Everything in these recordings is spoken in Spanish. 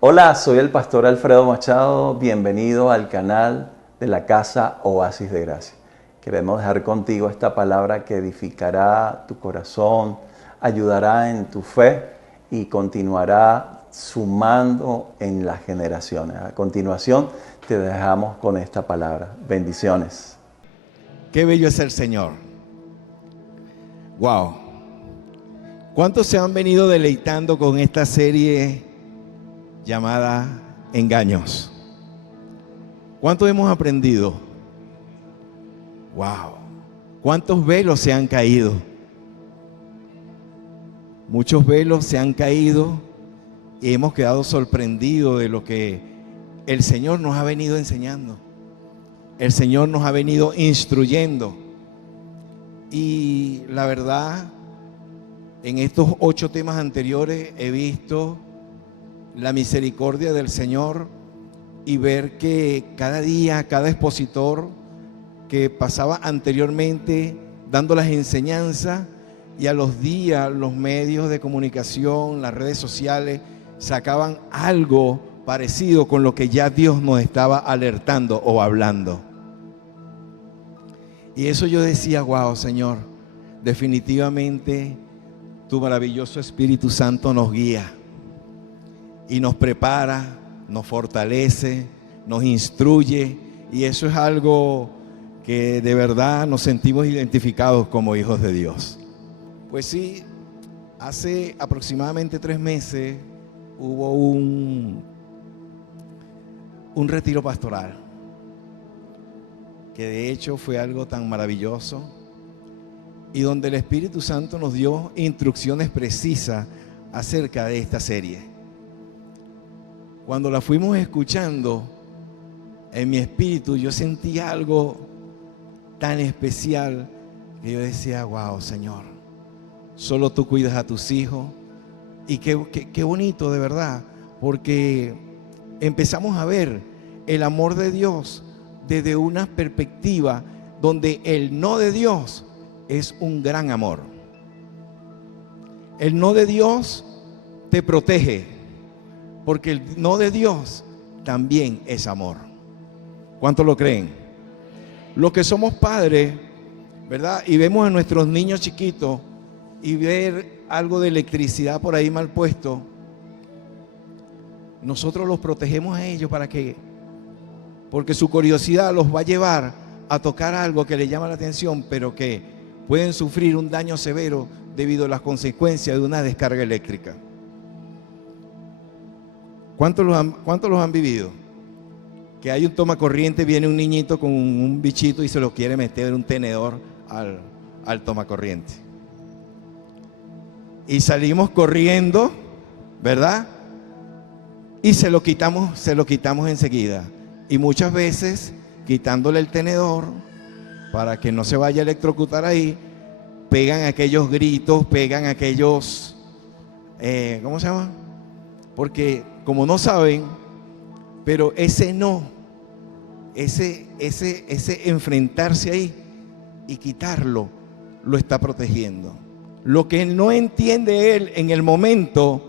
Hola, soy el pastor Alfredo Machado. Bienvenido al canal de la Casa Oasis de Gracia. Queremos dejar contigo esta palabra que edificará tu corazón, ayudará en tu fe y continuará sumando en las generaciones. A continuación, te dejamos con esta palabra. Bendiciones. Qué bello es el Señor. Wow. ¿Cuántos se han venido deleitando con esta serie llamada Engaños? ¿Cuántos hemos aprendido? Wow. ¿Cuántos velos se han caído? Muchos velos se han caído y hemos quedado sorprendidos de lo que el Señor nos ha venido enseñando. El Señor nos ha venido instruyendo. Y la verdad, en estos 8 temas anteriores he visto la misericordia del Señor y ver que cada día, cada expositor que pasaba anteriormente dando las enseñanzas, y a los días los medios de comunicación, las redes sociales, sacaban algo parecido con lo que ya Dios nos estaba alertando o hablando. Y eso yo decía, wow, Señor, definitivamente tu maravilloso Espíritu Santo nos guía y nos prepara, nos fortalece, nos instruye, y eso es algo que de verdad nos sentimos identificados como hijos de Dios. Pues sí, hace aproximadamente 3 meses hubo un retiro pastoral, que de hecho fue algo tan maravilloso, y donde el Espíritu Santo nos dio instrucciones precisas acerca de esta serie. Cuando la fuimos escuchando, en mi espíritu yo sentí algo tan especial que yo decía, wow, Señor, solo tú cuidas a tus hijos. Y qué bonito, de verdad, porque empezamos a ver el amor de Dios desde una perspectiva donde el no de Dios es un gran amor. El no de Dios te protege, porque el no de Dios también es amor. ¿Cuántos lo creen? Los que somos padres, ¿verdad? Y vemos a nuestros niños chiquitos y ver algo de electricidad por ahí mal puesto, nosotros los protegemos a ellos porque su curiosidad los va a llevar a tocar algo que les llama la atención, pero que pueden sufrir un daño severo debido a las consecuencias de una descarga eléctrica. ¿Cuántos los han vivido? Que hay un tomacorriente, viene un niñito con un bichito y se lo quiere meter en un tenedor al tomacorriente. Y salimos corriendo, ¿verdad? Y se lo quitamos enseguida. Y muchas veces, quitándole el tenedor para que no se vaya a electrocutar ahí, pegan aquellos gritos, pegan aquellos, ¿cómo se llama? Porque como no saben, pero ese no, ese enfrentarse ahí y quitarlo, lo está protegiendo. Lo que no entiende él en el momento,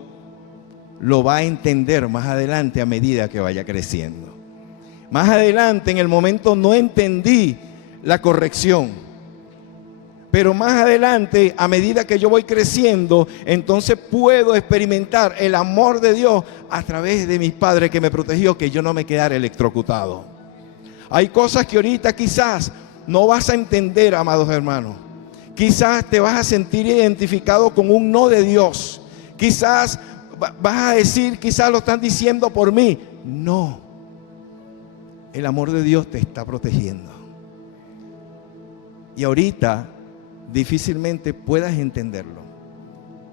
lo va a entender más adelante a medida que vaya creciendo. Más adelante, en el momento, no entendí la corrección, pero más adelante, a medida que yo voy creciendo, entonces puedo experimentar el amor de Dios a través de mis padres que me protegió, que yo no me quedara electrocutado. Hay cosas que ahorita quizás no vas a entender, amados hermanos. Quizás te vas a sentir identificado con un no de Dios. Quizás vas a decir, quizás lo están diciendo por mí. No. El amor de Dios te está protegiendo. Y ahorita difícilmente puedas entenderlo,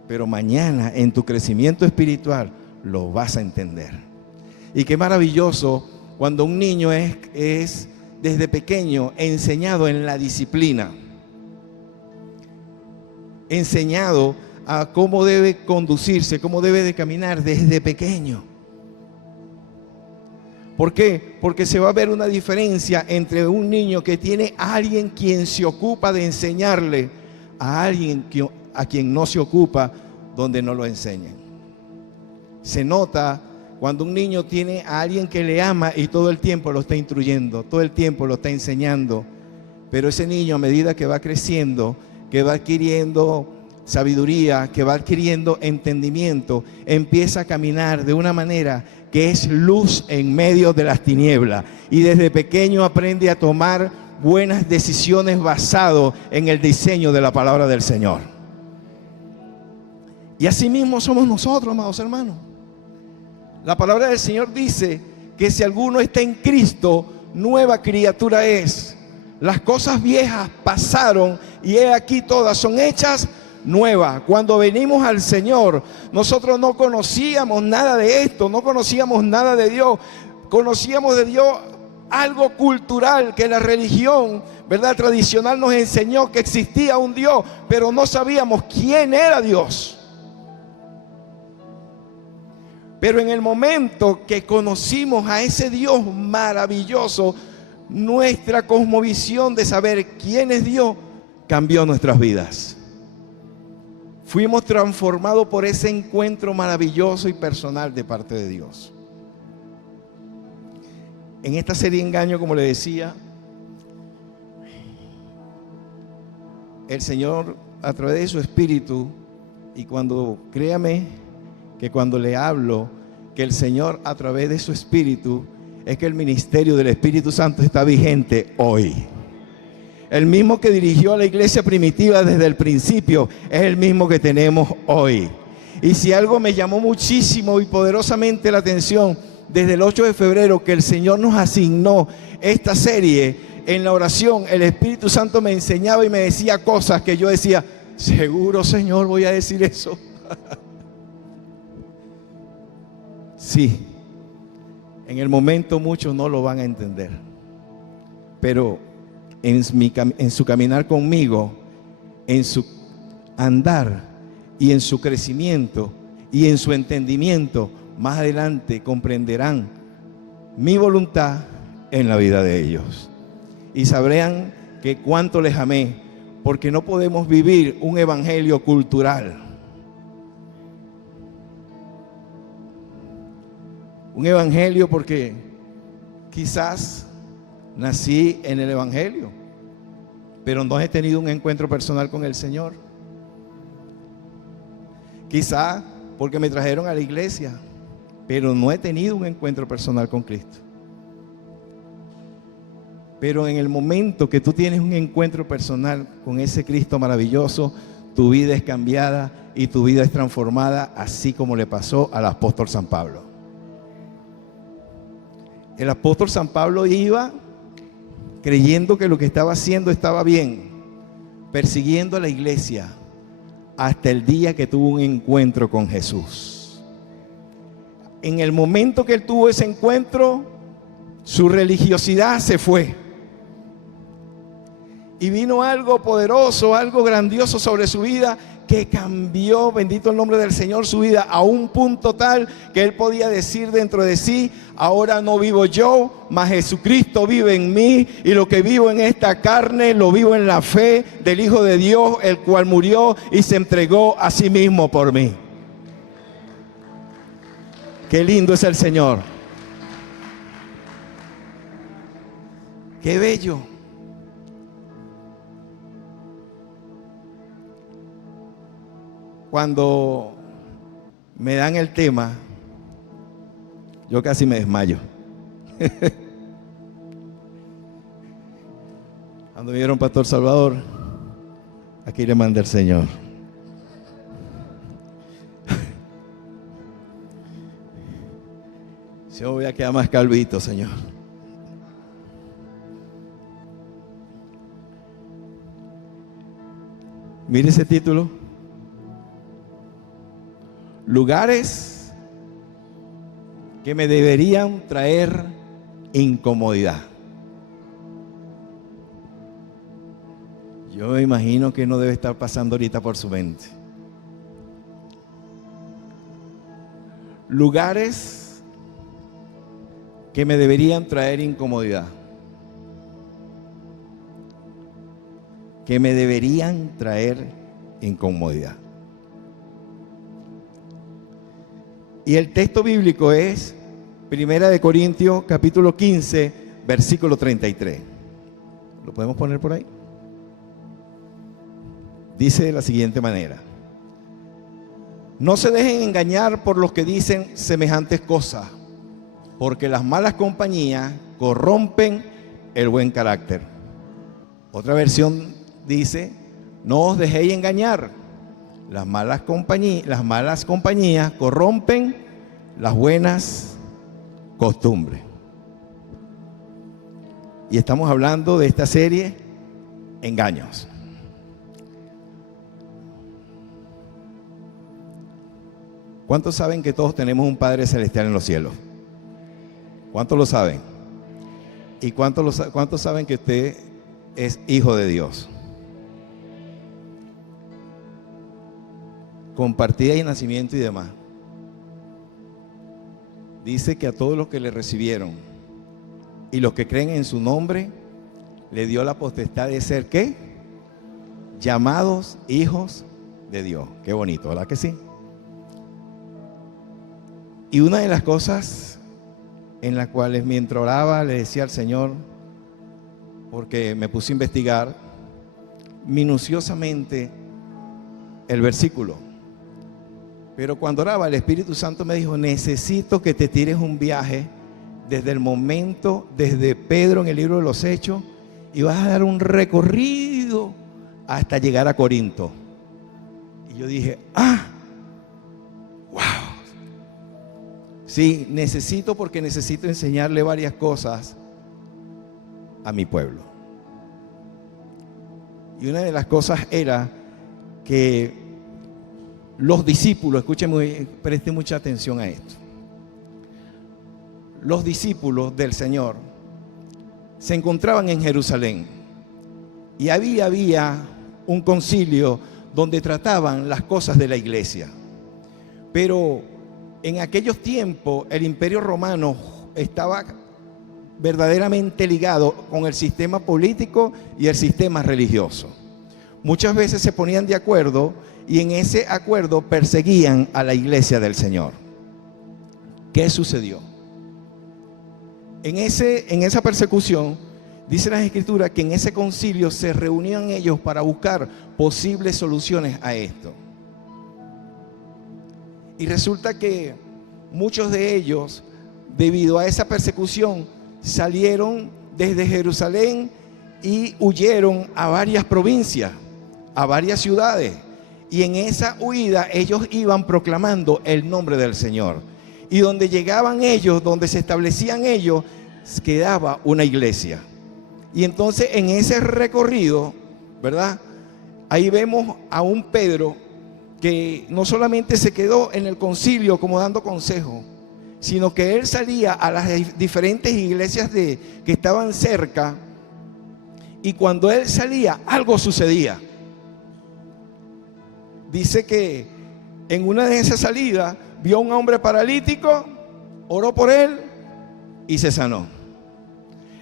pero mañana en tu crecimiento espiritual lo vas a entender. Y qué maravilloso cuando un niño es desde pequeño enseñado en la disciplina, enseñado a cómo debe conducirse, cómo debe de caminar desde pequeño. ¿Por qué? Porque se va a ver una diferencia entre un niño que tiene a alguien quien se ocupa de enseñarle a alguien a quien no se ocupa donde no lo enseñan. Se nota Cuando un niño tiene a alguien que le ama y todo el tiempo lo está instruyendo, todo el tiempo lo está enseñando, pero ese niño, a medida que va creciendo, que va adquiriendo sabiduría, que va adquiriendo entendimiento, empieza a caminar de una manera que es luz en medio de las tinieblas, y desde pequeño aprende a tomar buenas decisiones basado en el diseño de la palabra del Señor. Y así mismo somos nosotros, amados hermanos. La palabra del Señor dice que si alguno está en Cristo, nueva criatura es. Las cosas viejas pasaron y he aquí todas son hechas nuevas. Cuando venimos al Señor, nosotros no conocíamos nada de esto, no conocíamos nada de Dios. Conocíamos de Dios algo cultural, que la religión, ¿verdad?, tradicional nos enseñó que existía un Dios, pero no sabíamos quién era Dios. Pero en el momento que conocimos a ese Dios maravilloso, nuestra cosmovisión de saber quién es Dios cambió nuestras vidas. Fuimos transformados por ese encuentro maravilloso y personal de parte de Dios. En esta serie Engaño, como le decía, el Señor a través de su Espíritu, y cuando, créame, que cuando le hablo, que el Señor a través de su Espíritu, es que el ministerio del Espíritu Santo está vigente hoy. El mismo que dirigió a la iglesia primitiva desde el principio es el mismo que tenemos hoy. Y si algo me llamó muchísimo y poderosamente la atención desde el 8 de febrero, que el Señor nos asignó esta serie, en la oración el Espíritu Santo me enseñaba y me decía cosas que yo decía, seguro, Señor, voy a decir eso. Sí, en el momento muchos no lo van a entender, pero en su caminar conmigo, en su andar y en su crecimiento y en su entendimiento, más adelante comprenderán mi voluntad en la vida de ellos y sabrán que cuánto les amé, porque no podemos vivir un evangelio cultural. Un evangelio porque quizás nací en el evangelio, pero no he tenido un encuentro personal con el Señor. Quizás porque me trajeron a la iglesia, pero no he tenido un encuentro personal con Cristo. Pero en el momento que tú tienes un encuentro personal con ese Cristo maravilloso, tu vida es cambiada y tu vida es transformada, así como le pasó al apóstol San Pablo. El apóstol San Pablo iba creyendo que lo que estaba haciendo estaba bien, persiguiendo a la iglesia, hasta el día que tuvo un encuentro con Jesús. En el momento que él tuvo ese encuentro, su religiosidad se fue. Y vino algo poderoso, algo grandioso sobre su vida, que cambió, bendito el nombre del Señor, su vida a un punto tal que él podía decir dentro de sí, ahora no vivo yo, mas Jesucristo vive en mí, y lo que vivo en esta carne lo vivo en la fe del Hijo de Dios, el cual murió y se entregó a sí mismo por mí. Qué lindo es el Señor. Qué bello. Cuando me dan el tema, yo casi me desmayo. Cuando me dieron Pastor Salvador, aquí le mandé al Señor. Yo voy a quedar más calvito, Señor. Mire ese título. Lugares que me deberían traer incomodidad. Yo me imagino que no debe estar pasando ahorita por su mente. Lugares que me deberían traer incomodidad. Que me deberían traer incomodidad. Y el texto bíblico es 1 Corintios capítulo 15, versículo 33. ¿Lo podemos poner por ahí? Dice de la siguiente manera: no se dejen engañar por los que dicen semejantes cosas, porque las malas compañías corrompen el buen carácter. Otra versión dice: no os dejéis engañar, las malas compañías corrompen las buenas costumbres. Y estamos hablando de esta serie, Engaños. ¿Cuántos saben que todos tenemos un Padre Celestial en los cielos? ¿Cuántos lo saben? ¿Y cuántos saben que usted es hijo de Dios? Con partida y nacimiento y demás. Dice que a todos los que le recibieron y los que creen en su nombre, le dio la potestad de ser, ¿qué? Llamados hijos de Dios. Qué bonito, ¿verdad que sí? Y una de las cosas en las cuales mientras oraba le decía al Señor, porque me puse a investigar minuciosamente el versículo, pero cuando oraba el Espíritu Santo me dijo: necesito que te tires un viaje desde el momento, desde Pedro en el libro de los Hechos, y vas a dar un recorrido hasta llegar a Corinto. Y yo dije: wow. Sí, porque necesito enseñarle varias cosas a mi pueblo. Y una de las cosas era que los discípulos, escúchenme, presten mucha atención a esto. Los discípulos del Señor se encontraban en Jerusalén y había un concilio donde trataban las cosas de la iglesia. Pero en aquellos tiempos el Imperio Romano estaba verdaderamente ligado con el sistema político y el sistema religioso. Muchas veces se ponían de acuerdo y en ese acuerdo perseguían a la iglesia del Señor. ¿Qué sucedió? En esa persecución, dice las Escrituras que en ese concilio se reunían ellos para buscar posibles soluciones a esto. Y resulta que muchos de ellos, debido a esa persecución, salieron desde Jerusalén y huyeron a varias provincias, a varias ciudades. Y en esa huida ellos iban proclamando el nombre del Señor. Y donde llegaban ellos, donde se establecían ellos, quedaba una iglesia. Y entonces en ese recorrido, ¿verdad? Ahí vemos a un Pedro que no solamente se quedó en el concilio como dando consejo, sino que él salía a las diferentes iglesias que estaban cerca, y cuando él salía algo sucedía. Dice que en una de esas salidas vio a un hombre paralítico, oró por él y se sanó.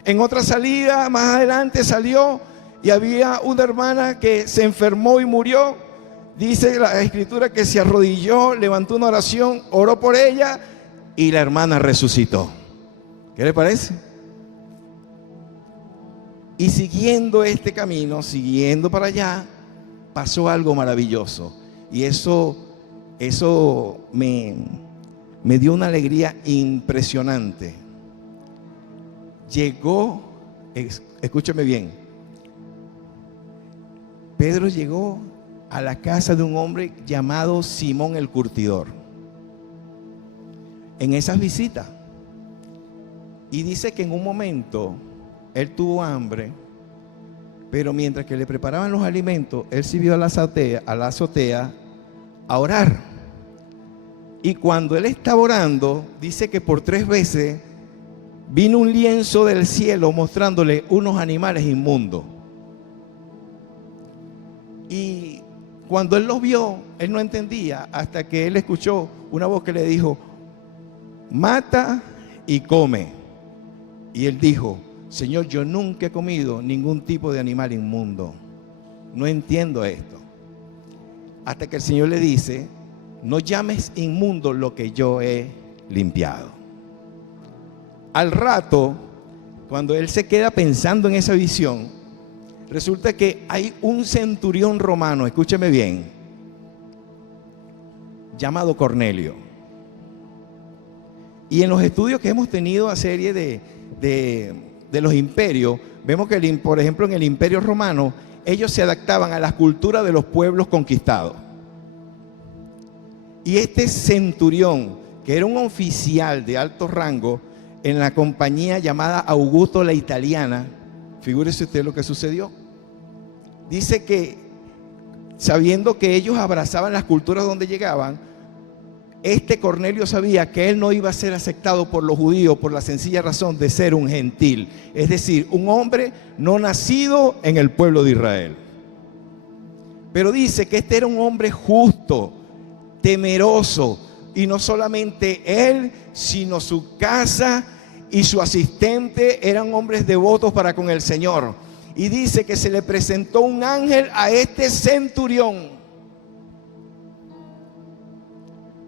En otra salida más adelante salió y había una hermana que se enfermó y murió. Dice la Escritura que se arrodilló, levantó una oración, oró por ella y la hermana resucitó. ¿Qué le parece? Y siguiendo este camino, siguiendo para allá, pasó algo maravilloso. Y eso me dio una alegría impresionante. Llegó, escúchame bien, Pedro llegó a la casa de un hombre llamado Simón el Curtidor. En esas visitas. Y dice que en un momento él tuvo hambre, pero mientras que le preparaban los alimentos, él subió a la azotea a orar. Y cuando él estaba orando, dice que por 3 veces vino un lienzo del cielo mostrándole unos animales inmundos. Y cuando él los vio, él no entendía, hasta que él escuchó una voz que le dijo: mata y come. Y él dijo: Señor, yo nunca he comido ningún tipo de animal inmundo. No entiendo esto. Hasta que el Señor le dice: no llames inmundo lo que yo he limpiado. Al rato, cuando él se queda pensando en esa visión, resulta que hay un centurión romano, escúcheme bien, llamado Cornelio. Y en los estudios que hemos tenido a serie de los imperios, vemos que, por ejemplo, en el Imperio Romano, ellos se adaptaban a las culturas de los pueblos conquistados. Y este centurión, que era un oficial de alto rango en la compañía llamada Augusto la Italiana, figúrese usted lo que sucedió. Dice que, sabiendo que ellos abrazaban las culturas donde llegaban, este Cornelio sabía que él no iba a ser aceptado por los judíos por la sencilla razón de ser un gentil, es decir, un hombre no nacido en el pueblo de Israel. Pero dice que este era un hombre justo, temeroso, y no solamente él, sino su casa y su asistente eran hombres devotos para con el Señor. Y dice que se le presentó un ángel a este centurión.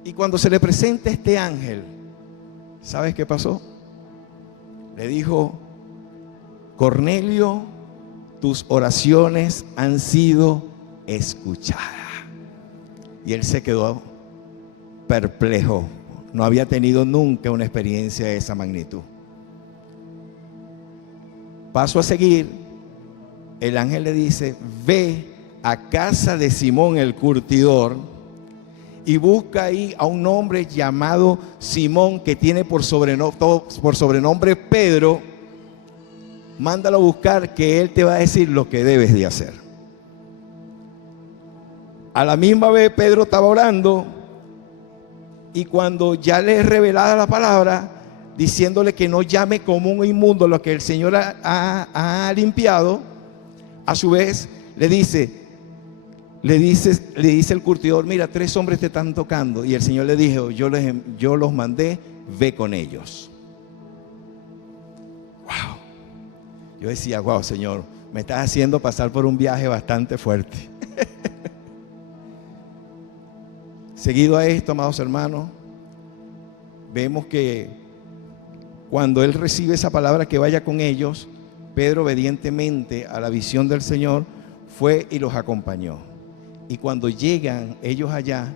Y cuando se le presenta este ángel, ¿sabes qué pasó? Le dijo: Cornelio, tus oraciones han sido escuchadas. Y él se quedó perplejo. No había tenido nunca una experiencia de esa magnitud. Paso a seguir, el ángel le dice: ve a casa de Simón el curtidor y busca ahí a un hombre llamado Simón, que tiene por sobrenombre Pedro. Mándalo a buscar, que él te va a decir lo que debes de hacer. A la misma vez Pedro estaba orando, y cuando ya le es revelada la palabra, diciéndole que no llame como un inmundo lo que el Señor ha limpiado, a su vez le dice el curtidor: mira, 3 hombres te están tocando. Y el Señor le dijo: yo los mandé, ve con ellos. Wow. Yo decía: wow, Señor, me estás haciendo pasar por un viaje bastante fuerte. Seguido a esto, amados hermanos, vemos que cuando él recibe esa palabra que vaya con ellos, Pedro, obedientemente a la visión del Señor, fue y los acompañó. Y cuando llegan ellos allá,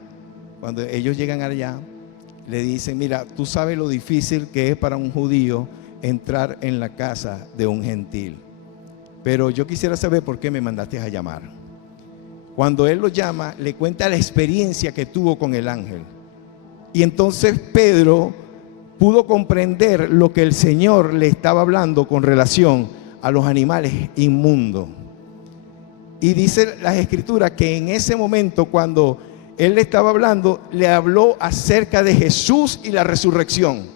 le dicen: mira, tú sabes lo difícil que es para un judío entrar en la casa de un gentil, pero yo quisiera saber por qué me mandaste a llamar. Cuando él lo llama, le cuenta la experiencia que tuvo con el ángel. Y entonces Pedro pudo comprender lo que el Señor le estaba hablando con relación a los animales inmundos. Y dice las Escrituras que en ese momento, cuando él le estaba hablando, le habló acerca de Jesús y la resurrección.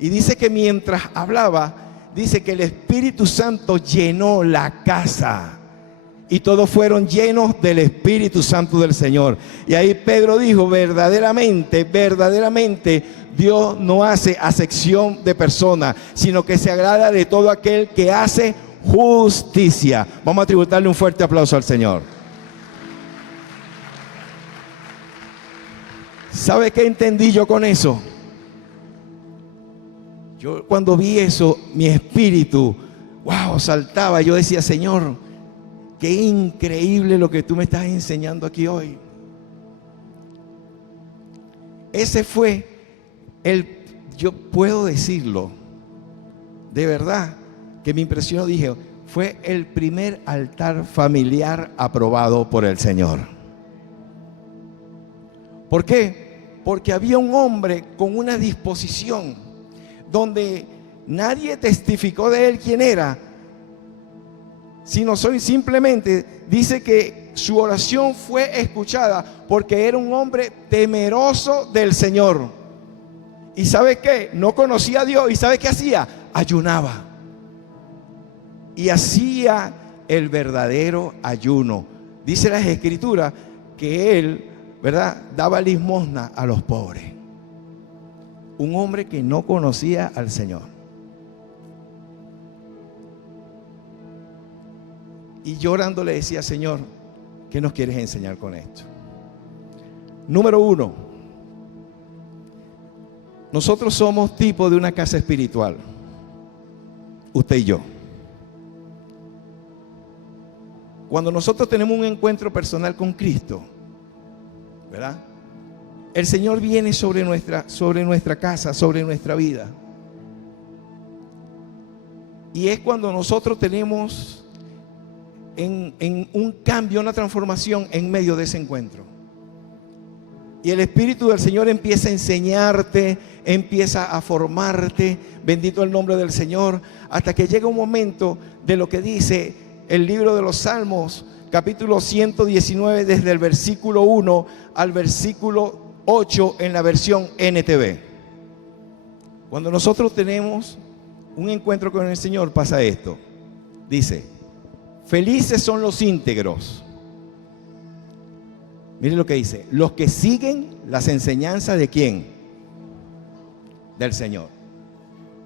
Y dice que mientras hablaba, dice que el Espíritu Santo llenó la casa. Y todos fueron llenos del Espíritu Santo del Señor. Y ahí Pedro dijo: verdaderamente Dios no hace acepción de personas, sino que se agrada de todo aquel que hace justicia. Vamos a tributarle un fuerte aplauso al Señor. ¿Sabe qué entendí yo con eso? Yo cuando vi eso, mi espíritu, wow, saltaba. Yo decía: Señor, qué increíble lo que tú me estás enseñando aquí hoy. Ese fue yo puedo decirlo, de verdad, que me impresionó. Dije: fue el primer altar familiar aprobado por el Señor. ¿Por qué? Porque había un hombre con una disposición donde nadie testificó de él quién era, sino simplemente dice que su oración fue escuchada porque era un hombre temeroso del Señor. ¿Y sabe qué? No conocía a Dios. ¿Y sabe qué hacía? Ayunaba. Y hacía el verdadero ayuno. Dice las Escrituras que él, ¿verdad?, daba limosna a los pobres. Un hombre que no conocía al Señor. Y llorando le decía: Señor, ¿qué nos quieres enseñar con esto? Número 1, nosotros somos tipo de una casa espiritual, usted y yo. Cuando nosotros tenemos un encuentro personal con Cristo, ¿verdad? El Señor viene sobre nuestra casa, sobre nuestra vida. Y es cuando nosotros tenemos en un cambio, una transformación en medio de ese encuentro. Y el Espíritu del Señor empieza a enseñarte, empieza a formarte, bendito el nombre del Señor, hasta que llega un momento de lo que dice el libro de los Salmos, capítulo 119, desde el versículo 1 al versículo 8 en la versión NTV. Cuando nosotros tenemos un encuentro con el Señor pasa esto. Dice: felices son los íntegros. Miren lo que dice: los que siguen las enseñanzas ¿de quién? Del Señor.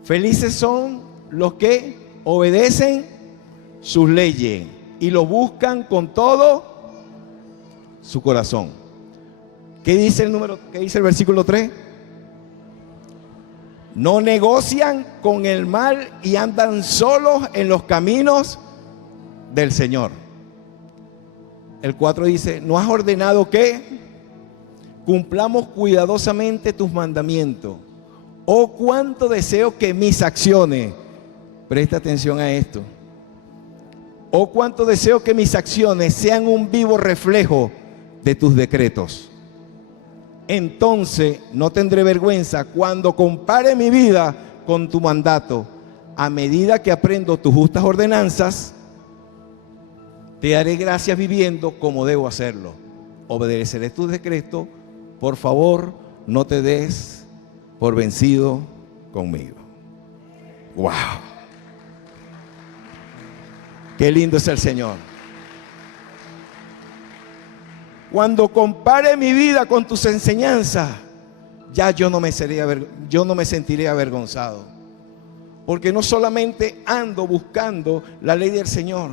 Felices son los que obedecen sus leyes y lo buscan con todo su corazón. ¿Qué dice el versículo 3? No negocian con el mal y andan solos en los caminos del Señor. El 4 dice: ¿no has ordenado que cumplamos cuidadosamente tus mandamientos? Oh, cuánto deseo que mis acciones, presta atención a esto, oh, cuánto deseo que mis acciones sean un vivo reflejo de tus decretos. Entonces no tendré vergüenza cuando compare mi vida con tu mandato. A medida que aprendo tus justas ordenanzas, te daré gracias viviendo como debo hacerlo. Obedeceré tus decretos. Por favor, no te des por vencido conmigo. ¡Wow! ¡Qué lindo es el Señor! Cuando compare mi vida con tus enseñanzas, ya yo no me sentiré avergonzado. Porque no solamente ando buscando la ley del Señor,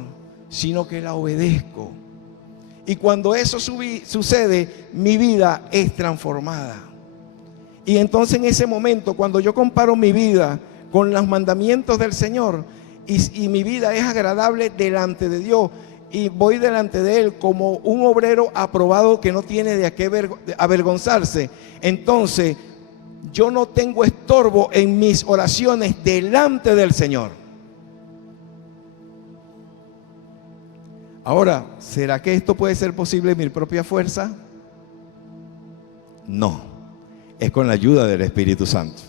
sino que la obedezco. Y cuando eso sucede, mi vida es transformada. Y entonces en ese momento, cuando yo comparo mi vida con los mandamientos del Señor, y mi vida es agradable delante de Dios, y voy delante de Él como un obrero aprobado que no tiene de qué avergonzarse, entonces yo no tengo estorbo en mis oraciones delante del Señor. Ahora, ¿será que esto puede ser posible en mi propia fuerza? No, es con la ayuda del Espíritu Santo.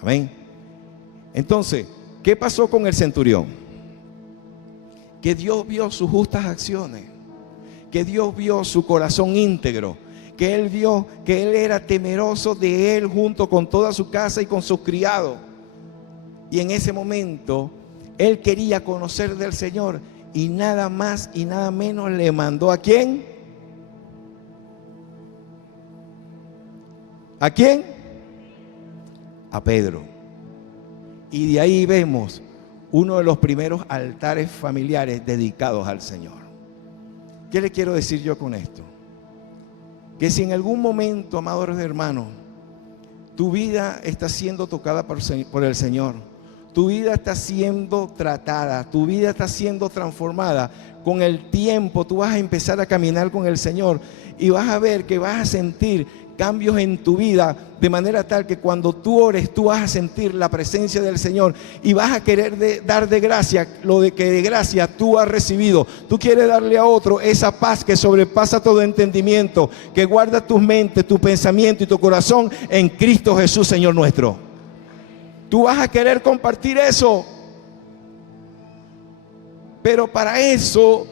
Amén. Entonces, ¿qué pasó con el centurión? Que Dios vio sus justas acciones, que Dios vio su corazón íntegro, que Él vio que Él era temeroso de Él junto con toda su casa y con sus criados. Y en ese momento Él quería conocer del Señor y nada más y nada menos le mandó ¿a quién? ¿A quién? A Pedro. Y de ahí vemos uno de los primeros altares familiares dedicados al Señor. ¿Qué le quiero decir yo con esto? Que si en algún momento, amados hermanos, tu vida está siendo tocada por el Señor, tu vida está siendo tratada, tu vida está siendo transformada, con el tiempo tú vas a empezar a caminar con el Señor y vas a ver que vas a sentir cambios en tu vida de manera tal que cuando tú ores tú vas a sentir la presencia del Señor y vas a querer dar de gracia lo de que de gracia tú has recibido. Tú quieres darle a otro esa paz que sobrepasa todo entendimiento, que guarda tu mente, tu pensamiento y tu corazón en Cristo Jesús, Señor nuestro. Tú vas a querer compartir eso, pero para eso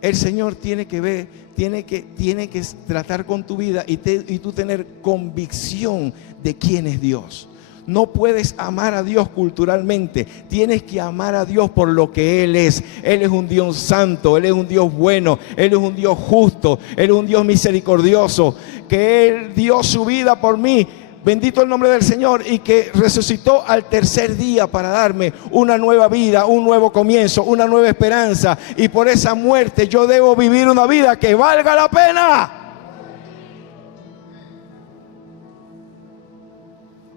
el Señor tiene que ver, tiene que tratar con tu vida y tú tener convicción de quién es Dios. No puedes amar a Dios culturalmente, tienes que amar a Dios por lo que Él es. Él es un Dios santo, Él es un Dios bueno, Él es un Dios justo, Él es un Dios misericordioso, que Él dio su vida por mí. Bendito el nombre del Señor, y que resucitó al tercer día para darme una nueva vida, un nuevo comienzo, una nueva esperanza. Y por esa muerte yo debo vivir una vida que valga la pena.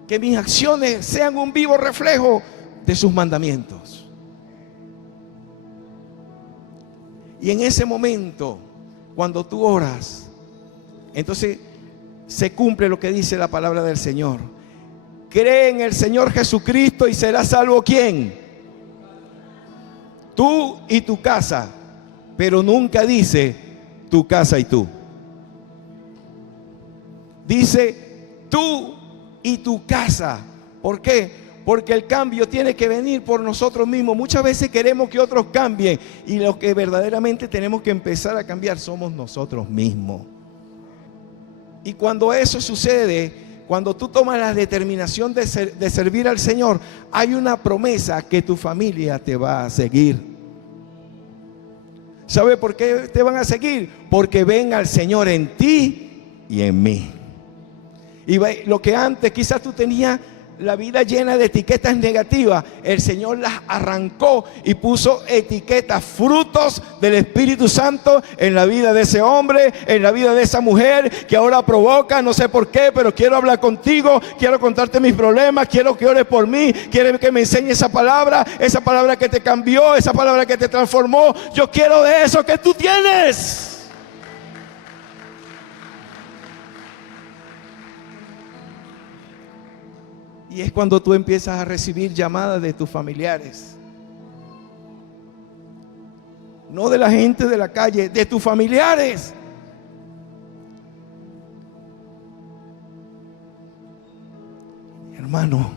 que mis acciones sean un vivo reflejo de sus mandamientos. Y en ese momento, cuando tú oras, entonces se cumple lo que dice la palabra del Señor. Cree en el Señor Jesucristo y serás salvo. ¿Quién? Tú y tu casa. Pero nunca dice tu casa y tú. Dice tú y tu casa. ¿Por qué? Porque el cambio tiene que venir por nosotros mismos. Muchas veces queremos que otros cambien y lo que verdaderamente tenemos que empezar a cambiar somos nosotros mismos. Y cuando eso sucede, cuando tú tomas la determinación de servir al Señor, hay una promesa que tu familia te va a seguir. ¿Sabe por qué te van a seguir? Porque ven al Señor en ti y en mí. Y lo que antes quizás tú tenías la vida llena de etiquetas negativas, el Señor las arrancó y puso etiquetas, frutos del Espíritu Santo en la vida de ese hombre, en la vida de esa mujer que ahora provoca, no sé por qué, pero quiero hablar contigo, quiero contarte mis problemas, quiero que ores por mí, quiero que me enseñes esa palabra que te cambió, esa palabra que te transformó. Yo quiero de eso que tú tienes. Y es cuando tú empiezas a recibir llamadas de tus familiares. No de la gente de la calle, de tus familiares. Hermano,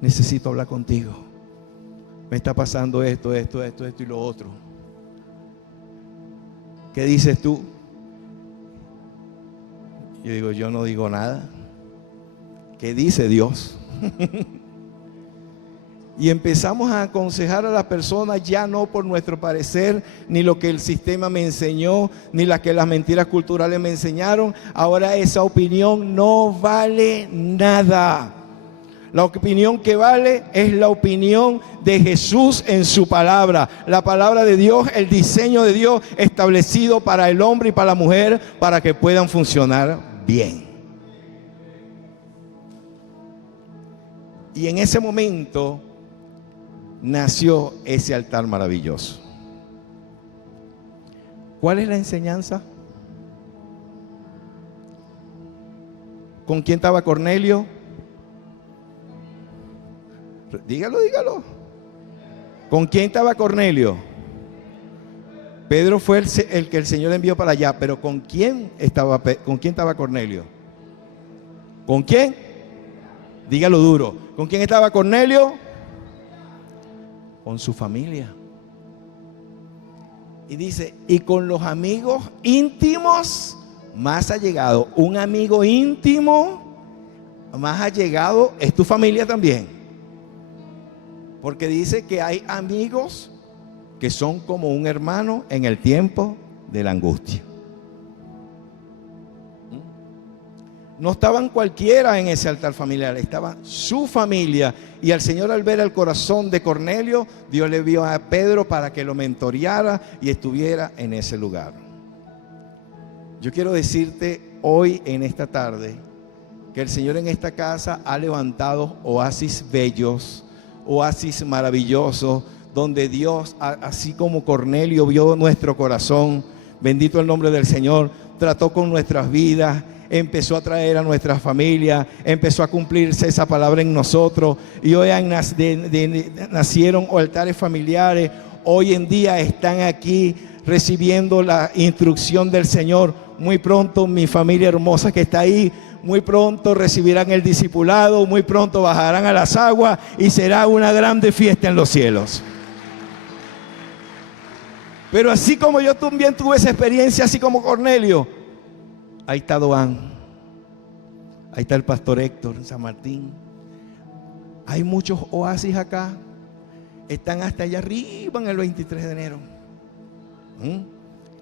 necesito hablar contigo. Me está pasando esto y lo otro. ¿Qué dices tú? Yo digo, yo no digo nada. ¿Qué dice Dios? Y empezamos a aconsejar a las personas ya no por nuestro parecer, ni lo que el sistema me enseñó, ni las mentiras culturales me enseñaron. Ahora esa opinión no vale nada. La opinión que vale es la opinión de Jesús en su palabra. La palabra de Dios, el diseño de Dios establecido para el hombre y para la mujer para que puedan funcionar bien. Y en ese momento nació ese altar maravilloso. ¿Cuál es la enseñanza? ¿Con quién estaba Cornelio? Dígalo. ¿Con quién estaba Cornelio? Pedro fue el que el Señor envió para allá, pero ¿con quién estaba Cornelio? ¿Con quién? Dígalo duro. ¿Con quién estaba Cornelio? Con su familia. Y dice, y con los amigos íntimos más allegados. Un amigo íntimo más allegado es tu familia también. Porque dice que hay amigos que son como un hermano en el tiempo de la angustia. No estaban cualquiera en ese altar familiar, estaba su familia. Y al Señor, al ver el corazón de Cornelio, Dios le envió a Pedro para que lo mentoreara y estuviera en ese lugar. Yo quiero decirte hoy, en esta tarde, que el Señor en esta casa ha levantado oasis bellos, oasis maravillosos, donde Dios, así como Cornelio vio nuestro corazón, bendito el nombre del Señor, trató con nuestras vidas, empezó a traer a nuestra familia, empezó a cumplirse esa palabra en nosotros, y hoy nacieron altares familiares. Hoy en día están aquí recibiendo la instrucción del Señor. Muy pronto mi familia hermosa que está ahí, muy pronto recibirán el discipulado, muy pronto bajarán a las aguas y será una grande fiesta en los cielos. Pero así como yo también tuve esa experiencia, así como Cornelio, ahí está Doán, ahí está el pastor Héctor en San Martín. Hay muchos oasis acá, están hasta allá arriba en el 23 de enero.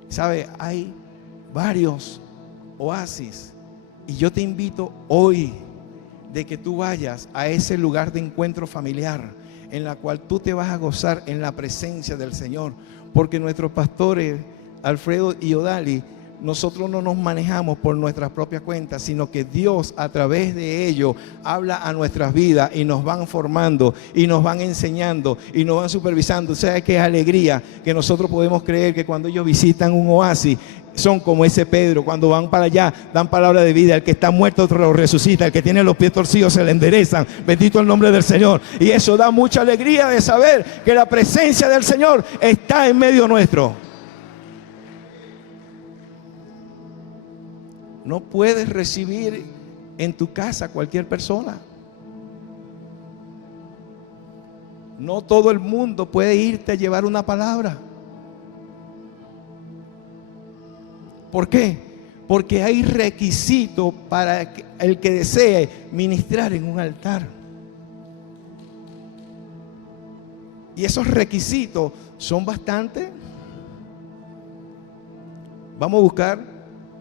¿Sabe? Hay varios oasis. Y yo te invito hoy de que tú vayas a ese lugar de encuentro familiar en la cual tú te vas a gozar en la presencia del Señor. Porque nuestros pastores, Alfredo y Odali, nosotros no nos manejamos por nuestras propias cuentas, sino que Dios a través de ello habla a nuestras vidas y nos van formando y nos van enseñando y nos van supervisando. ¿Sabe qué alegría que nosotros podemos creer que cuando ellos visitan un oasis son como ese Pedro? Cuando van para allá dan palabra de vida, el que está muerto lo resucita, el que tiene los pies torcidos se le enderezan, bendito el nombre del Señor. Y eso da mucha alegría de saber que la presencia del Señor está en medio nuestro. No puedes recibir en tu casa a cualquier persona. No todo el mundo puede irte a llevar una palabra. ¿Por qué? Porque hay requisitos para el que desee ministrar en un altar. Y esos requisitos son bastantes. Vamos a buscar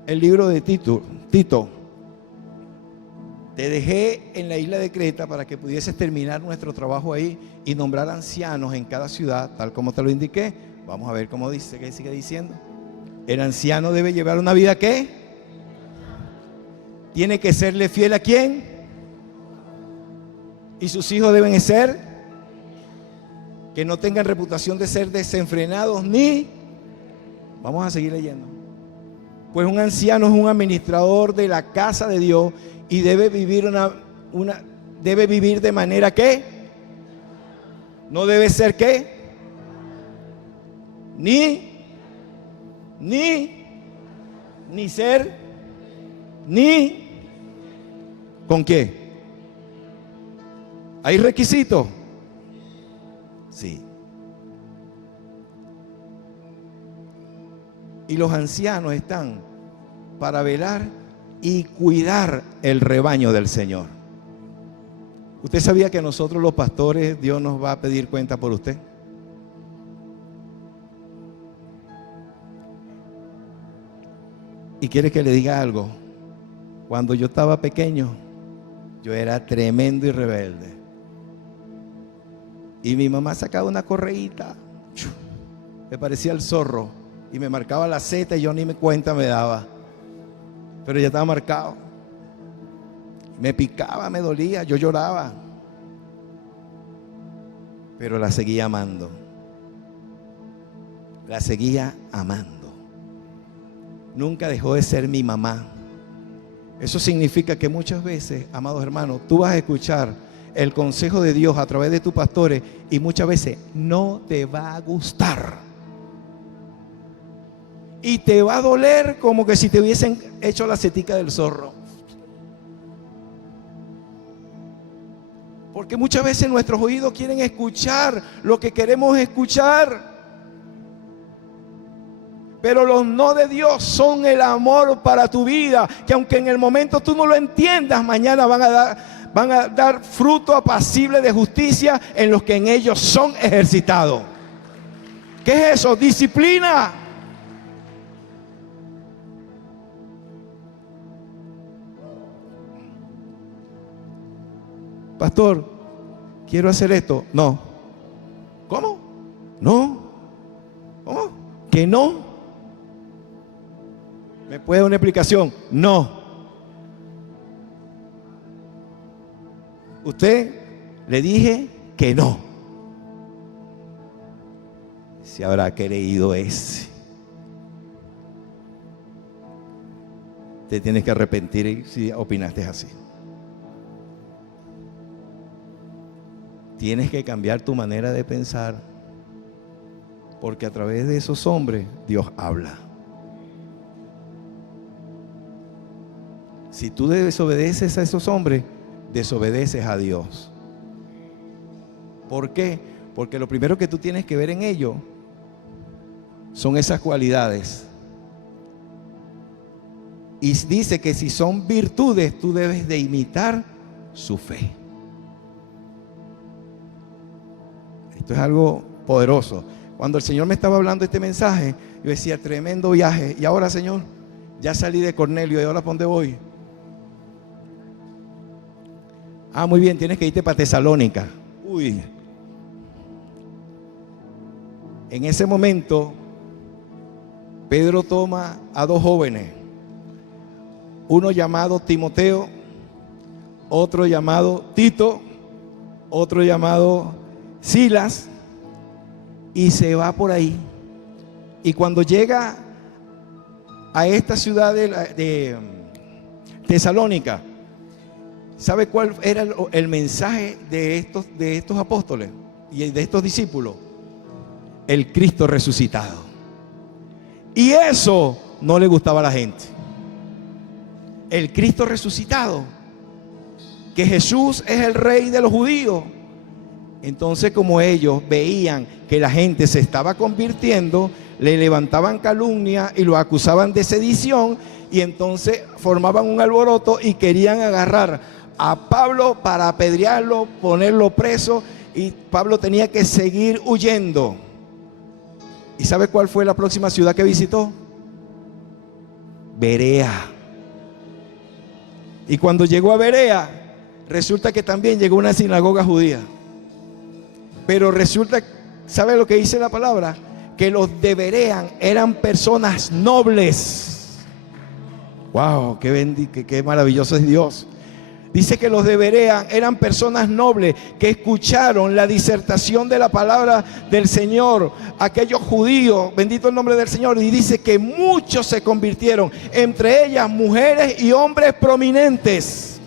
el libro de Tito. Te dejé en la isla de Creta para que pudieses terminar nuestro trabajo ahí y nombrar ancianos en cada ciudad, tal como te lo indiqué. Vamos a ver cómo dice, qué sigue diciendo. El anciano debe llevar una vida ¿qué? Tiene que serle fiel a ¿quién? Y sus hijos deben ser que no tengan reputación de ser desenfrenados ni. Vamos a seguir leyendo. Pues un anciano es un administrador de la casa de Dios y debe vivir debe vivir de manera que no debe ser ¿qué? Ni ser ni ¿con qué? ¿Hay requisitos? Sí. Y los ancianos están para velar y cuidar el rebaño del Señor. ¿Usted sabía que nosotros los pastores, Dios nos va a pedir cuenta por usted? Y quiere que le diga algo. Cuando yo estaba pequeño, yo era tremendo y rebelde. Y mi mamá sacaba una correíta, me parecía el zorro. Y me marcaba la Z y yo ni me cuenta me daba. Pero ya estaba marcado. Me picaba, me dolía, yo lloraba. Pero la seguía amando. La seguía amando. Nunca dejó de ser mi mamá. Eso significa que muchas veces, amados hermanos, tú vas a escuchar el consejo de Dios a través de tus pastores y muchas veces no te va a gustar. Y te va a doler como que si te hubiesen hecho la setica del zorro. Porque muchas veces nuestros oídos quieren escuchar lo que queremos escuchar. Pero los no de Dios son el amor para tu vida, que aunque en el momento tú no lo entiendas, mañana van a dar fruto apacible de justicia en los que en ellos son ejercitados. ¿Qué es eso? Disciplina. Pastor, quiero hacer esto. No. ¿Cómo? No. ¿Cómo? ¿Que no? ¿Me puede dar una explicación? No. Usted le dije que no. Si habrá creído ese. Te tienes que arrepentir si opinaste así. Tienes que cambiar tu manera de pensar, porque a través de esos hombres Dios habla. Si tú desobedeces a esos hombres, desobedeces a Dios. ¿Por qué? Porque lo primero que tú tienes que ver en ellos son esas cualidades. Y dice que si son virtudes, tú debes de imitar su fe. Esto es algo poderoso. Cuando el Señor me estaba hablando este mensaje, yo decía, tremendo viaje. Y ahora, Señor, ya salí de Cornelio, ¿y ahora para dónde voy? Ah, muy bien, tienes que irte para Tesalónica. Uy. En ese momento, Pedro toma a dos jóvenes, uno llamado Timoteo, otro llamado Tito, otro llamado Silas, y se va por ahí. Y cuando llega a esta ciudad de Tesalónica, ¿sabe cuál era el mensaje de estos apóstoles y de estos discípulos? El Cristo resucitado. Y eso no le gustaba a la gente. El Cristo resucitado, que Jesús es el rey de los judíos. Entonces, como ellos veían que la gente se estaba convirtiendo, le levantaban calumnia y lo acusaban de sedición, y entonces formaban un alboroto y querían agarrar a Pablo para apedrearlo, ponerlo preso, y Pablo tenía que seguir huyendo. ¿Y sabe cuál fue la próxima ciudad que visitó? Berea. Y cuando llegó a Berea, resulta que también llegó a una sinagoga judía. Pero resulta, ¿sabe lo que dice la palabra? Que los de Berea eran personas nobles. ¡Wow! ¡Qué maravilloso es Dios! Dice que los de Berea eran personas nobles que escucharon la disertación de la palabra del Señor, aquellos judíos, bendito el nombre del Señor, y dice que muchos se convirtieron, entre ellas mujeres y hombres prominentes.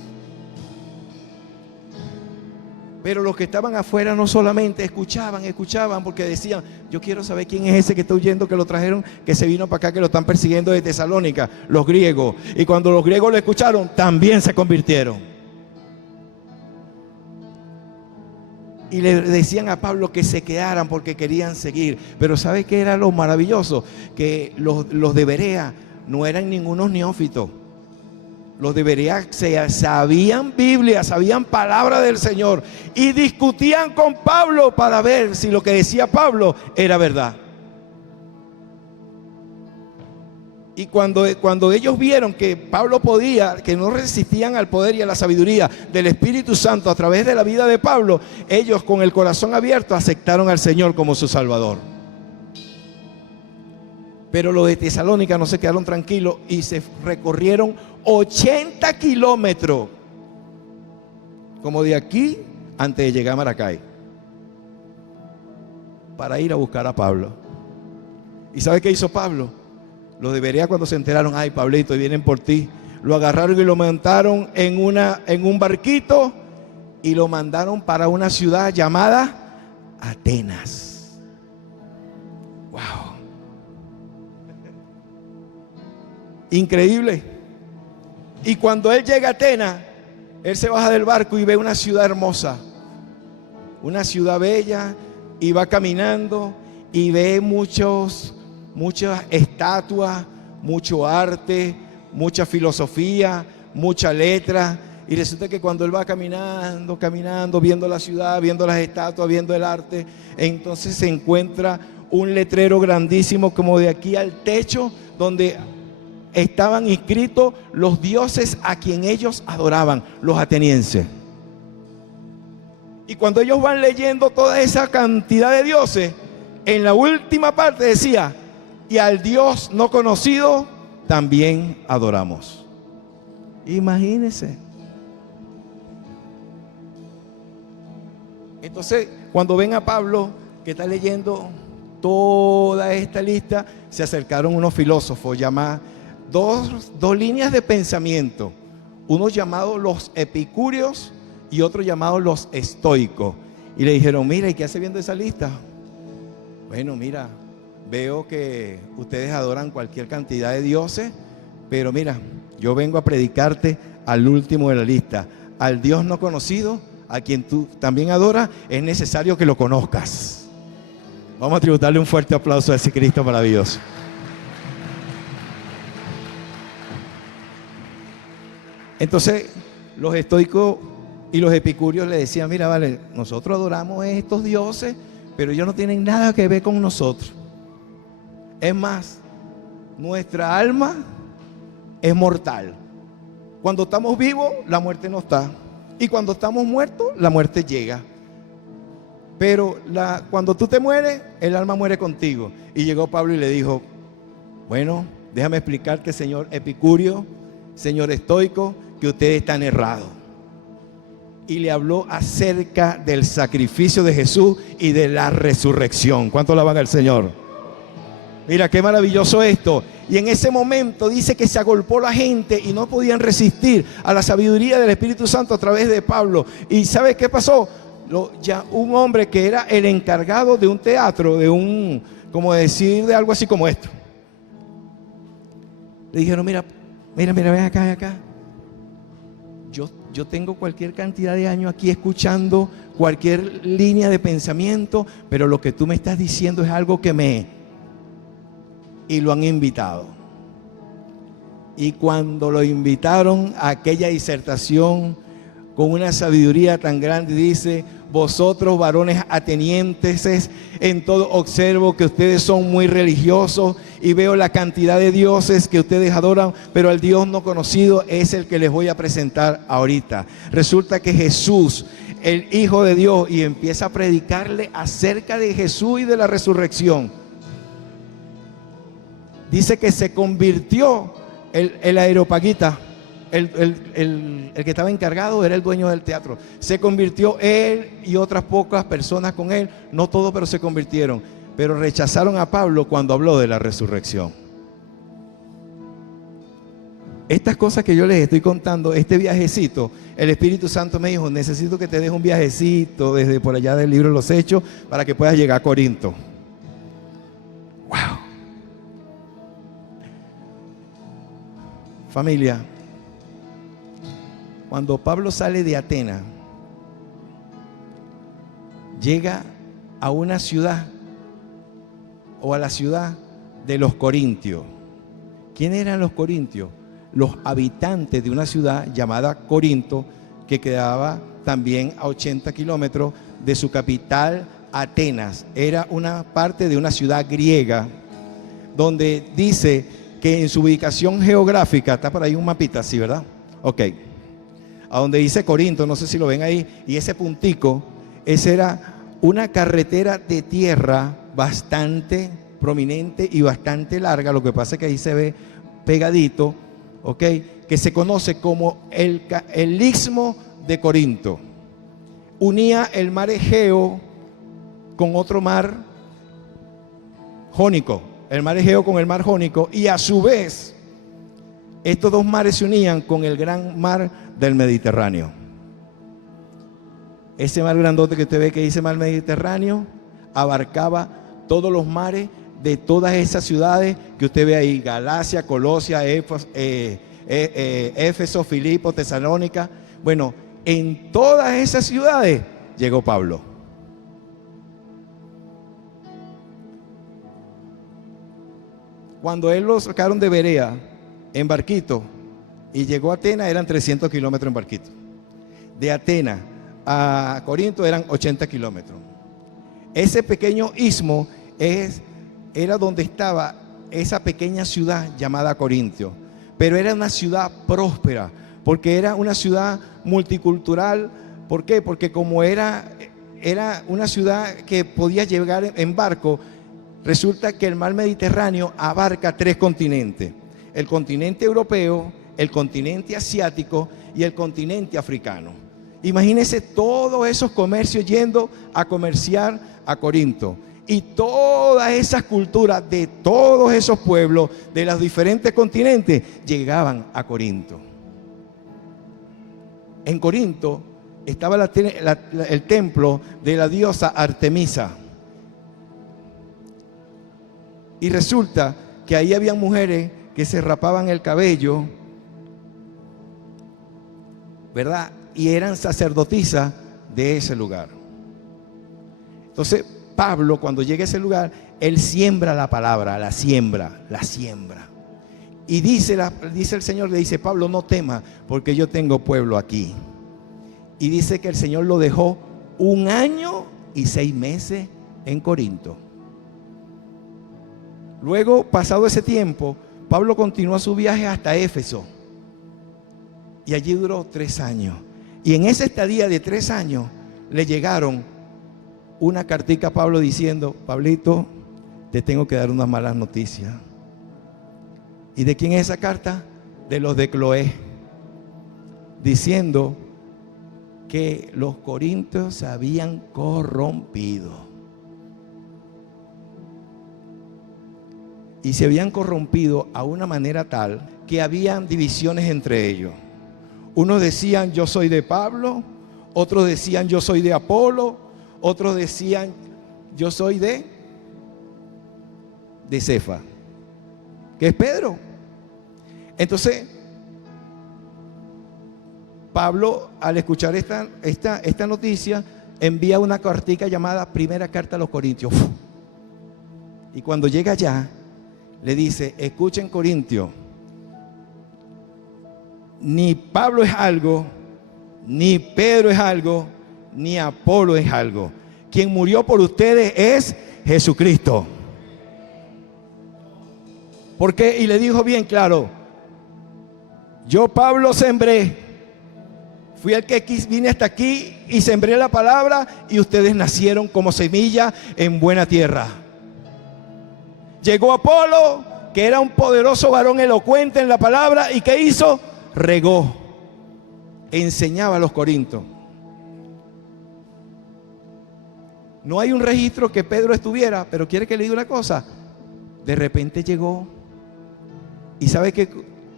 Pero los que estaban afuera no solamente escuchaban, porque decían: yo quiero saber quién es ese que está huyendo, que lo trajeron, que se vino para acá, que lo están persiguiendo de Tesalónica, los griegos. Y cuando los griegos lo escucharon, también se convirtieron. Y le decían a Pablo que se quedaran porque querían seguir. Pero ¿sabe qué era lo maravilloso? Que los de Berea no eran ningunos neófitos. Los de Berea sabían Biblia, sabían palabra del Señor, y discutían con Pablo para ver si lo que decía Pablo era verdad. Y cuando ellos vieron que Pablo podía, que no resistían al poder y a la sabiduría del Espíritu Santo a través de la vida de Pablo, ellos con el corazón abierto aceptaron al Señor como su Salvador. Pero los de Tesalónica no se quedaron tranquilos y se recorrieron 80 kilómetros, como de aquí antes de llegar a Maracay, para ir a buscar a Pablo. ¿Y sabe qué hizo Pablo? Los de Berea, cuando se enteraron: ay, Pablito, vienen por ti, lo agarraron y lo montaron en un barquito y lo mandaron para una ciudad llamada Atenas. Wow. Increíble. Y cuando él llega a Atenas, él se baja del barco y ve una ciudad hermosa, una ciudad bella, y va caminando y ve muchas estatuas, mucho arte, mucha filosofía, mucha letra. Y resulta que cuando él va caminando, viendo la ciudad, viendo las estatuas, viendo el arte, entonces se encuentra un letrero grandísimo como de aquí al techo, donde estaban inscritos los dioses a quien ellos adoraban, los atenienses. Y cuando ellos van leyendo toda esa cantidad de dioses, en la última parte decía: y al Dios no conocido también adoramos. Imagínense. Entonces, cuando ven a Pablo que está leyendo toda esta lista, se acercaron unos filósofos llamados, dos líneas de pensamiento, unos llamados los epicúreos y otros llamados los estoicos, y le dijeron: mira, ¿y qué hace viendo esa lista? Bueno, mira, veo que ustedes adoran cualquier cantidad de dioses, pero mira, yo vengo a predicarte al último de la lista, al Dios no conocido, a quien tú también adoras. Es necesario que lo conozcas. Vamos a tributarle un fuerte aplauso a ese Cristo maravilloso. Entonces, los estoicos y los epicúreos le decían: mira, vale, nosotros adoramos a estos dioses, pero ellos no tienen nada que ver con nosotros. Es más, nuestra alma es mortal. Cuando estamos vivos, la muerte no está. Y cuando estamos muertos, la muerte llega. Pero cuando tú te mueres, el alma muere contigo. Y llegó Pablo y le dijo: Bueno, déjame explicarte, señor Epicurio, señor estoico, que ustedes están errados. Y le habló acerca del sacrificio de Jesús y de la resurrección. ¿Cuánto alaban al Señor? Mira qué maravilloso esto. Y en ese momento dice que se agolpó la gente y no podían resistir a la sabiduría del Espíritu Santo a través de Pablo. ¿Y sabes qué pasó? Ya un hombre que era el encargado de un teatro, como decir, de algo así como esto. Le dijeron, mira, ven acá, ven acá. Yo tengo cualquier cantidad de años aquí escuchando cualquier línea de pensamiento, pero lo que tú me estás diciendo es algo que Y lo han invitado. Y cuando lo invitaron a aquella disertación con una sabiduría tan grande, dice: vosotros varones atenienses, en todo observo que ustedes son muy religiosos y veo la cantidad de dioses que ustedes adoran, pero el Dios no conocido es el que les voy a presentar ahorita. Resulta que Jesús, el Hijo de Dios, y empieza a predicarle acerca de Jesús y de la resurrección. Dice que se convirtió el Areópago, el que estaba encargado, era el dueño del teatro. Se convirtió él y otras pocas personas con él, no todos, pero se convirtieron. Pero rechazaron a Pablo cuando habló de la resurrección. Estas cosas que yo les estoy contando, este viajecito, el Espíritu Santo me dijo: necesito que te deje un viajecito desde por allá del libro de los Hechos para que puedas llegar a Corinto. ¡Wow! Familia, cuando Pablo sale de Atenas, llega a una ciudad, o a la ciudad de los corintios. ¿Quién eran los corintios? Los habitantes de una ciudad llamada Corinto, que quedaba también a 80 kilómetros de su capital, Atenas. Era una parte de una ciudad griega, donde dice que en su ubicación geográfica, está por ahí un mapita, ¿sí, verdad? Ok. A donde dice Corinto, no sé si lo ven ahí, y ese puntico, esa era una carretera de tierra bastante prominente y bastante larga. Lo que pasa es que ahí se ve pegadito, ok, que se conoce como el Istmo de Corinto. Unía el mar Egeo con otro mar, Jónico. El mar Egeo con el mar Jónico, y a su vez estos dos mares se unían con el gran mar del Mediterráneo. Ese mar grandote que usted ve que dice mar Mediterráneo abarcaba todos los mares de todas esas ciudades que usted ve ahí: Galacia, Colosia, Éfeso, Filipo, Tesalónica. Bueno, en todas esas ciudades llegó Pablo. Cuando él lo sacaron de Berea en barquito y llegó a Atenas, eran 300 kilómetros en barquito. De Atenas a Corinto eran 80 kilómetros. Ese pequeño istmo era donde estaba esa pequeña ciudad llamada Corintio. Pero era una ciudad próspera, porque era una ciudad multicultural. ¿Por qué? Porque como era una ciudad que podía llegar en barco, resulta que el mar Mediterráneo abarca 3 continentes: el continente europeo, el continente asiático y el continente africano. Imagínense todos esos comercios yendo a comerciar a Corinto, y todas esas culturas de todos esos pueblos de los diferentes continentes llegaban a Corinto. En Corinto estaba el templo de la diosa Artemisa. Y resulta que ahí había mujeres que se rapaban el cabello, ¿verdad? Y eran sacerdotisas de ese lugar. Entonces Pablo, cuando llega a ese lugar, él siembra la palabra, la siembra. Y dice el Señor, le dice: Pablo, no temas, porque yo tengo pueblo aquí. Y dice que el Señor lo dejó 1 año y 6 meses en Corinto. Luego, pasado ese tiempo, Pablo continuó su viaje hasta Éfeso. Y allí duró 3 años. Y en esa estadía de 3 años le llegaron una cartica a Pablo diciendo: Pablito, te tengo que dar unas malas noticias. ¿Y de quién es esa carta? De los de Cloé, diciendo que los corintios se habían corrompido. Y se habían corrompido a una manera tal que habían divisiones entre ellos. Unos decían yo soy de Pablo, otros decían yo soy de Apolo, otros decían yo soy de Cefa, que es Pedro. Entonces Pablo, al escuchar esta noticia, envía una cartica llamada Primera Carta a los Corintios. Y cuando llega allá, le dice: escuchen, Corintios, ni Pablo es algo, ni Pedro es algo, ni Apolo es algo. Quien murió por ustedes es Jesucristo. ¿Por qué? Y le dijo bien claro: yo, Pablo, sembré. Fui el que vine hasta aquí y sembré la palabra, y ustedes nacieron como semilla en buena tierra. Llegó Apolo, que era un poderoso varón elocuente en la palabra, y ¿qué hizo? Regó, enseñaba a los corintios. No hay un registro que Pedro estuviera, pero quiere que le diga una cosa. De repente llegó, y sabe que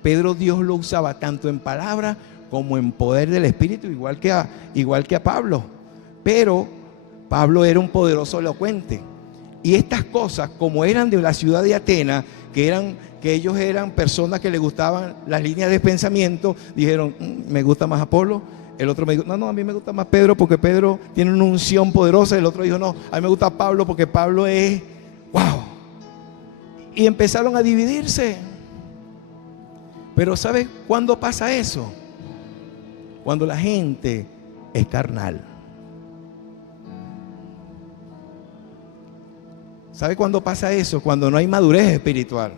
Pedro, Dios lo usaba tanto en palabra como en poder del Espíritu, igual que a Pablo. Pero Pablo era un poderoso elocuente. Y estas cosas, como eran de la ciudad de Atenas, que ellos eran personas que les gustaban las líneas de pensamiento, dijeron: me gusta más Apolo. El otro me dijo: no, a mí me gusta más Pedro porque Pedro tiene una unción poderosa. El otro dijo: no, a mí me gusta Pablo porque Pablo es wow. Y empezaron a dividirse. Pero ¿sabes cuándo pasa eso? Cuando la gente es carnal. ¿Sabe cuándo pasa eso? Cuando no hay madurez espiritual.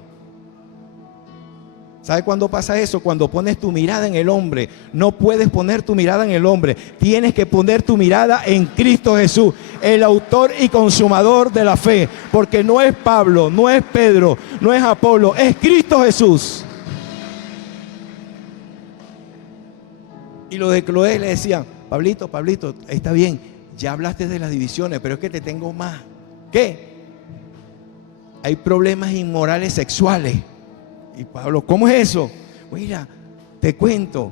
¿Sabe cuándo pasa eso? Cuando pones tu mirada en el hombre. No puedes poner tu mirada en el hombre. Tienes que poner tu mirada en Cristo Jesús, el autor y consumador de la fe. Porque no es Pablo, no es Pedro, no es Apolo, es Cristo Jesús. Y los de Cloé le decían: Pablito, está bien, ya hablaste de las divisiones, pero es que te tengo más. ¿Qué? Hay problemas inmorales sexuales. Y Pablo: ¿cómo es eso? Mira, te cuento.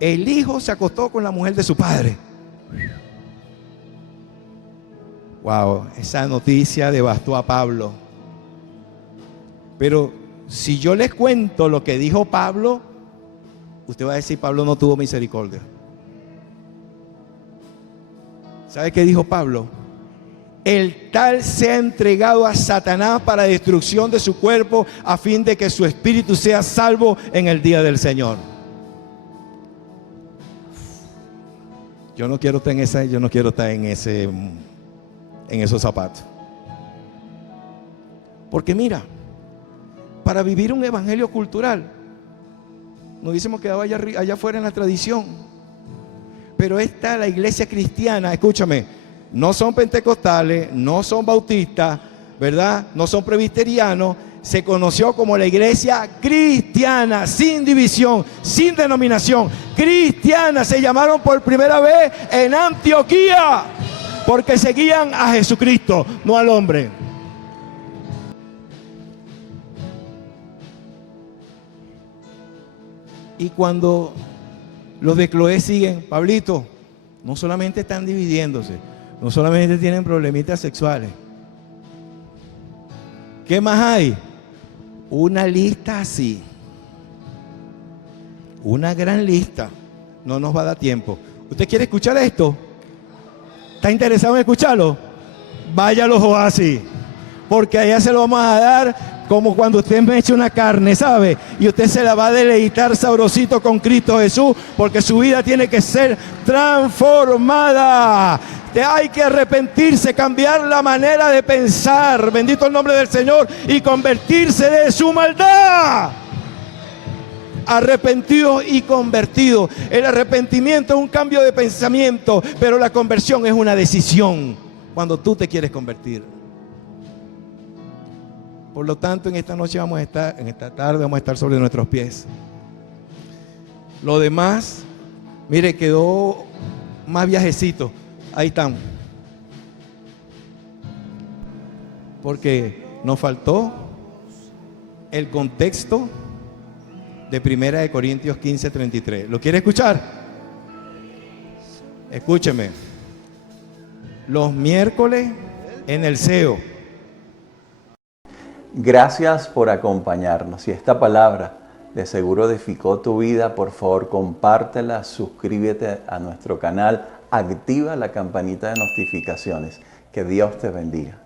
El hijo se acostó con la mujer de su padre. Wow, esa noticia devastó a Pablo. Pero si yo les cuento lo que dijo Pablo, usted va a decir: Pablo no tuvo misericordia. ¿Sabe qué dijo Pablo? El tal se ha entregado a Satanás para destrucción de su cuerpo, a fin de que su espíritu sea salvo en el día del Señor. Yo no quiero estar en esos zapatos. Porque mira, para vivir un evangelio cultural, nos hubiésemos quedado allá afuera en la tradición. Pero la iglesia cristiana, escúchame, no son pentecostales, no son bautistas, ¿verdad? No son presbiterianos. Se conoció como la iglesia cristiana, sin división, sin denominación. Cristiana, se llamaron por primera vez en Antioquía, porque seguían a Jesucristo, no al hombre. Y cuando los de Cloé siguen: Pablito, no solamente están dividiéndose, no solamente tienen problemitas sexuales. ¿Qué más hay? Una lista así. Una gran lista. No nos va a dar tiempo. ¿Usted quiere escuchar esto? ¿Está interesado en escucharlo? Vaya a los oasis, porque allá se lo vamos a dar como cuando usted me eche una carne, ¿sabe? Y usted se la va a deleitar sabrosito con Cristo Jesús, porque su vida tiene que ser transformada. Hay que arrepentirse, cambiar la manera de pensar, bendito el nombre del Señor, y convertirse de su maldad. Arrepentidos y convertidos. El arrepentimiento es un cambio de pensamiento, pero la conversión es una decisión cuando tú te quieres convertir. Por lo tanto, en esta noche vamos a estar, en esta tarde vamos a estar sobre nuestros pies. Lo demás, mire, quedó más viajecito. Ahí están. Porque nos faltó el contexto de 1 Corintios 15:33. ¿Lo quiere escuchar? Escúcheme. Los miércoles en el SEO. Gracias por acompañarnos. Si esta palabra de seguro edificó tu vida, por favor compártela, suscríbete a nuestro canal, activa la campanita de notificaciones. Que Dios te bendiga.